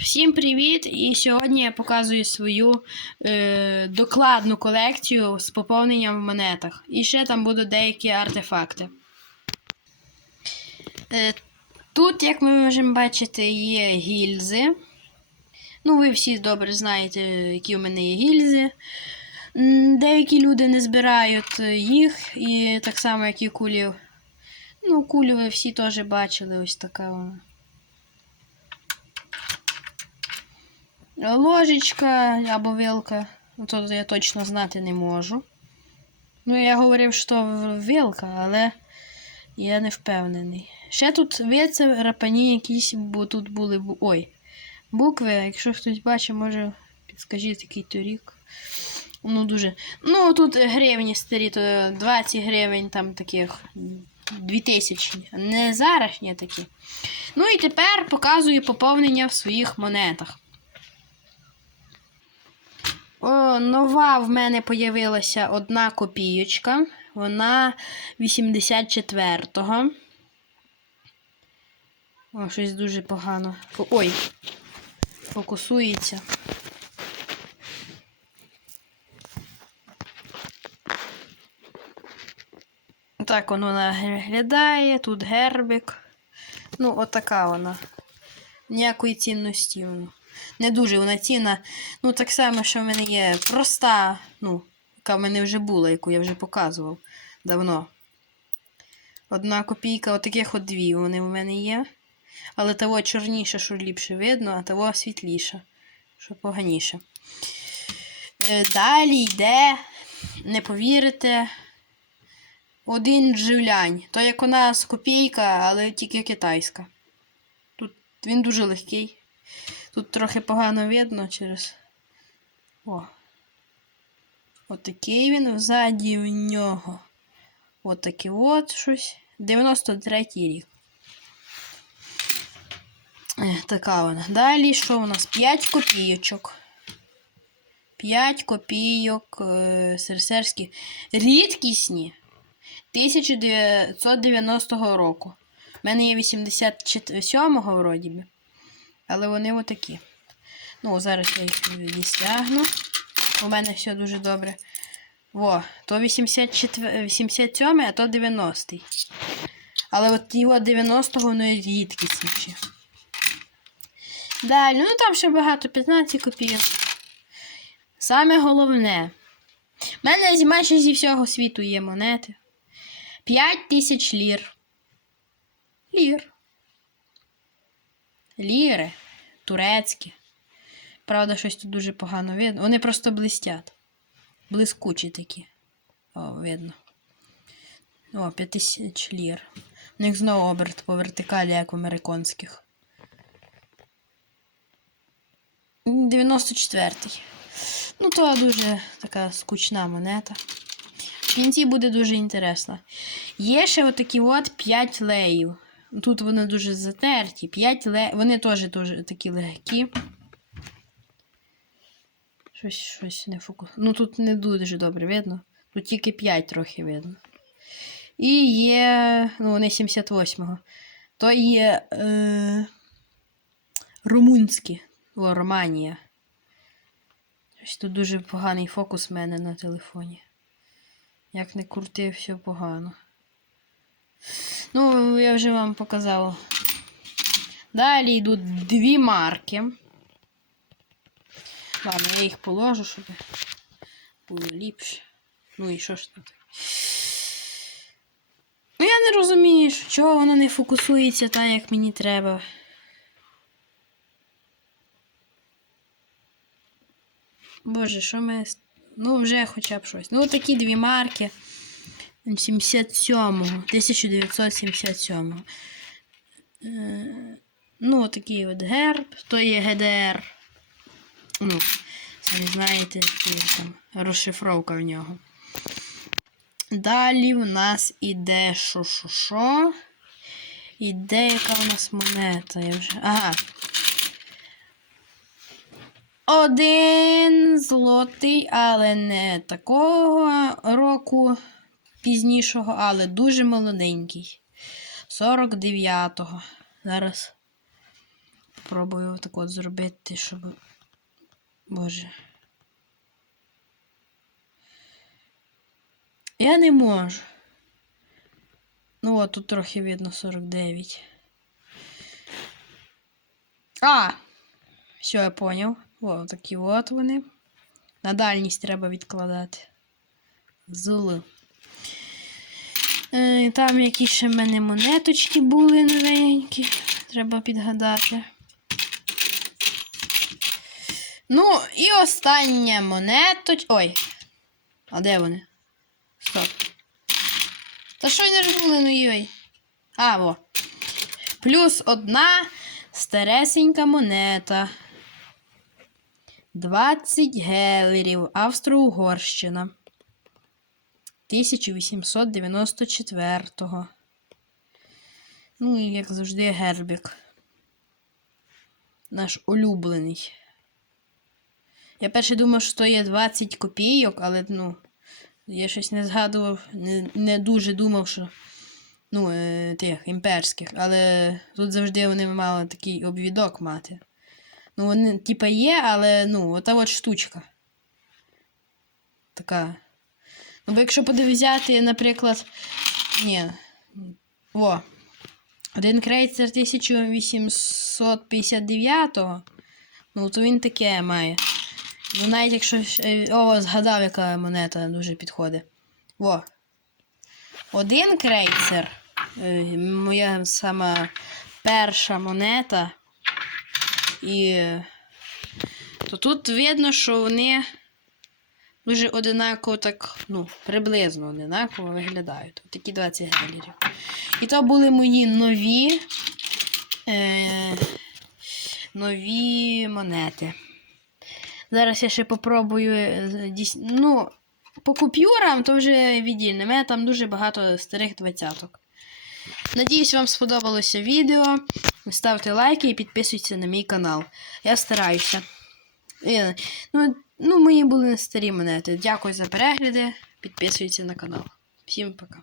Всім привіт! І сьогодні я показую свою е, докладну колекцію з поповненням в монетах. І ще там будуть деякі артефакти. Е, тут, як ми можемо бачити, є гільзи. Ну, ви всі добре знаєте, які в мене є гільзи. Деякі люди не збирають їх, і так само, як і кулі. Ну, кулю ви всі теж бачили, ось така вона. Ложечка або вилка. То я точно знати не можу. Ну, я говорив, що вилка, але я не впевнений. Ще тут віце рапані якісь, бо тут були. Ой. Букви, якщо хтось бачить, може підскажіть, який то рік. Ну, дуже. Ну, тут гривні старі, то 20 гривень там таких 2000. Не зарашні такі. Ну і тепер показую поповнення в своїх монетах. О, нова в мене появилася одна копійочка. Вона 84-го. О, щось дуже погано. Ой, фокусується. Так воно виглядає. Тут гербик. Ну, отака вона. Ніякої цінності воно. Не дуже вона цінна. Ну, так само, що в мене є проста, ну, яка в мене вже була, яку я вже показував давно. Одна копійка, отаких от дві вони в мене є. Але того чорніше, що ліпше видно, а того світліше, що поганіше. Е, Далі йде, не повірите, один живлянь. То як у нас копійка, але тільки китайська. Тут він дуже легкий. Тут трохи погано видно через. О. Отакий він взаді в нього. Отакий от щось. 93-й рік. Е, Така вона. Далі що у нас? 5 копійочок. 5 копійок е, серсерські. Рідкісні. 1990 року. У мене є 87-го вроді би. Але вони отакі. Ну, зараз я їх відстягну. У мене все дуже добре. Во, то 84, 87, а то 90-й. Але от його 90-го воно рідкісніші. Далі, ну там ще багато, 15 копійок. Саме головне. У мене майже зі всього світу є монети. 5 тисяч лір. Лір. Ліри. Турецькі. Правда, щось тут дуже погано видно. Вони просто блистять. Блискучі такі. О, видно. О, 5 тисяч лір. У них знову оберт по вертикалі, як в американських. 94-й. Ну, то дуже така скучна монета. В кінці буде дуже інтересно. Є ще отакі от 5 леїв. Тут вони дуже затерті. 5 ле... Вони теж дуже такі легкі. Щось, щось не фокус. Ну тут не дуже добре видно. Тут тільки 5 трохи видно. І є. Ну, вони 78-го. То є е... румунські. О, Романія. Щось тут дуже поганий фокус в мене на телефоні. Як не крути, все погано. Ну, я вже вам показав. Далі йдуть дві марки. Ладно, я їх положу, щоб було ліпше. Ну і що ж тут? Ну, я не розумію, чого воно не фокусується так, як мені треба. Боже, що ми. Ну, вже хоча б щось. Ну, такі дві марки. 77-го, 1977-го. Е, ну, такий от герб, то є ГДР. Ну, самі знаєте, там розшифровка в нього. Далі в нас іде що-що-що. Іде яка у нас монета. Я вже... Ага. Один злотий, але не такого року пізнішого, але дуже молоденький. 49-го. Зараз попробую так от зробити, щоб. Боже. Я не можу. Ну от тут трохи видно 49. А! Все, я поняв. О, такі от вони. На дальність треба відкладати. Зули. Е, Там якісь ще в мене монеточки були новенькі. Треба підгадати. Ну, і остання монеточка. Ой. А де вони? Стоп. Та що не ж були, ну йой. А, во. Плюс одна старесенька монета. 20 гелерів. Австро-Угорщина. 1894-го. Ну, і як завжди, гербік. Наш улюблений. Я перше думав, що то є 20 копійок, але ну. Я щось не згадував, не, не дуже думав, що. Ну, е, тих імперських, але тут завжди вони мали такий обвідок мати. Ну, вони, типа, є, але ну, ота от штучка. Така. Ну, бо якщо подивізяти, наприклад. Ні. О. Один крейцер 1859-го. Ну, то він таке має. Ну, навіть якщо. е, О, згадав, яка монета дуже підходить. Во. Один крейцер. е, Моя сама перша монета. І. е, То тут видно, що вони дуже одинаково так, ну, приблизно одинаково виглядають. От такі 20 гелерів. І то були мої нові. Е, нові монети. Зараз я ще попробую. е, Ну, по купюрам то вже віддільне. У мене там дуже багато старих двадцяток. Надіюсь, вам сподобалося відео. Ставте лайки і підписуйтесь на мій канал. Я стараюся. Е, Ну, ну, мої були старі монети. Дякую за перегляди. Підписуйтесь на канал. Всім пока.